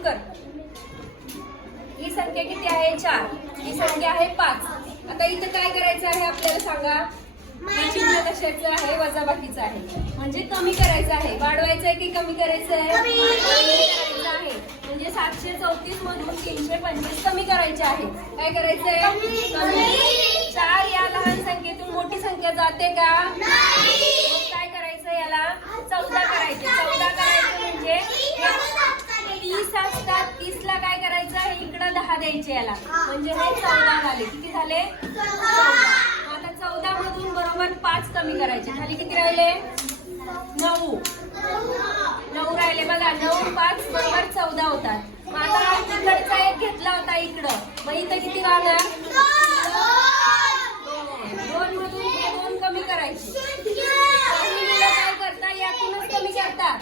सुरू कर. ही संख्या किती आहे? चार. ही संख्या आहे पाच. आता इथं काय करायचं आहे आपल्याला सांगा? चिन्ह कशाचं आहे? वजाबाकीचं आहे. म्हणजे कमी करायचं आहे. वाढवायचं आहे की कमी करायचं आहे? कमी. करायचं आहे. म्हणजे सातशे चौतीस मधून तीनशे पंचवीस कमी करायचे आहे. काय करायचंय? चार या लहान संख्येतून मोठी संख्या जाते का? काय करायचं याला? चौदा करायचे म्हणजे हे तीस असतात तीस ला काय करायचं आहे इकडं दहा द्यायचे याला. म्हणजे हे चौदा. झाले. किती झाले? आता चौदा. मधून बरोबर पाच कमी करायचे. खाली किती राहिले? नऊ. नऊ राहिले बघा. नऊ पाच बरोबर चौदा होतात. मग आता इकडचा एक घेतला होता इकडं. मग इथं किती राहणार? दोन. मधून दोन कमी करायचे. काही मुलं काय करतात? यातूनच कमी करतात.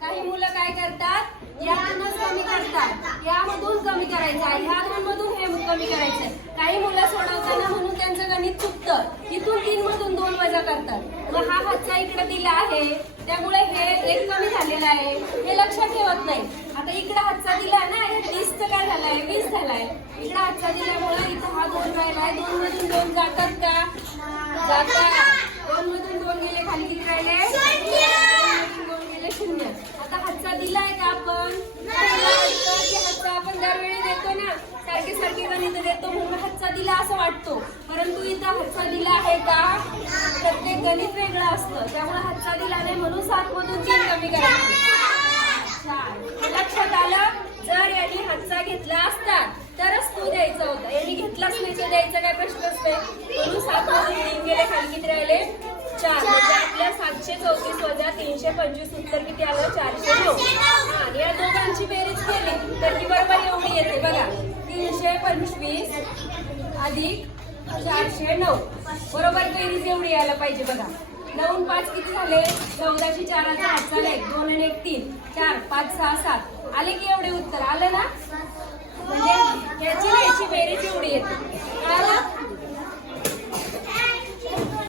काही मुलं काय करतात? यातूनच कमी करतात. यामधून कमी करायचं आहे. ह्या दोन मधून हे कमी करायचंय. काही मुलं सोडवताना म्हणून त्यांचं गणित चुकतं. इथून तीन मधून दोन वजा करतात. मग हा हातचा इकडे दिला आहे. त्यामुळे हे एक कमी झालेलं आहे. हे लक्षात ठेवत नाही. आता इकडे हातचा दिला ना हे तीसचं काय झालंय? वीस झालाय. इकडे हातचा दिल्यामुळे इथं हा दोन राहिलाय. दोन मधून दोन जातात का जातात दोन मधून दोन गेले खाली किती राहिले? दोन गेले शून्य. आता हातचा दिलाय का आपण आपल्याला वाटतं की हातचा आपण दरवेळी देतो ना सारखे सारखे गणित देतो म्हणून हातचा दिला असं वाटतो परंतु इथं हातचा दिला आहे का? प्रत्येक गणित वेगळं असतं. त्यामुळे हातचा दिला नाही म्हणून सात मधून तीन कमी करायचे. लक्षात आलं? जर यांनी हातचा घेतला असता तरच तू द्यायचा होता. यांनी घेतलाच नाही तर द्यायचा काय प्रश्नच नाही. म्हणून सात मधून तीन गेले खाली किती राहिले. चार. म्हणजे आपल्या सातशे चौतीस वजा तीनशे पंचवीस उत्तर किती आलं? चारशे नऊ. आणि या दोघांची बेरीज केली तर ती बरोबर एवढी येते. बघा तीनशे पंचवीस अधिक चारशे नऊ. बरोबर बेरीज एवढी यायला पाहिजे बघा. नऊ पाच किती झाले? चौदाशे चाराचा हात झाला. एक दोन आणि एक तीन. चार पाच सहा सात. आले की एवढे उत्तर? आलं ना? म्हणजे त्याची बेरीज एवढी येते.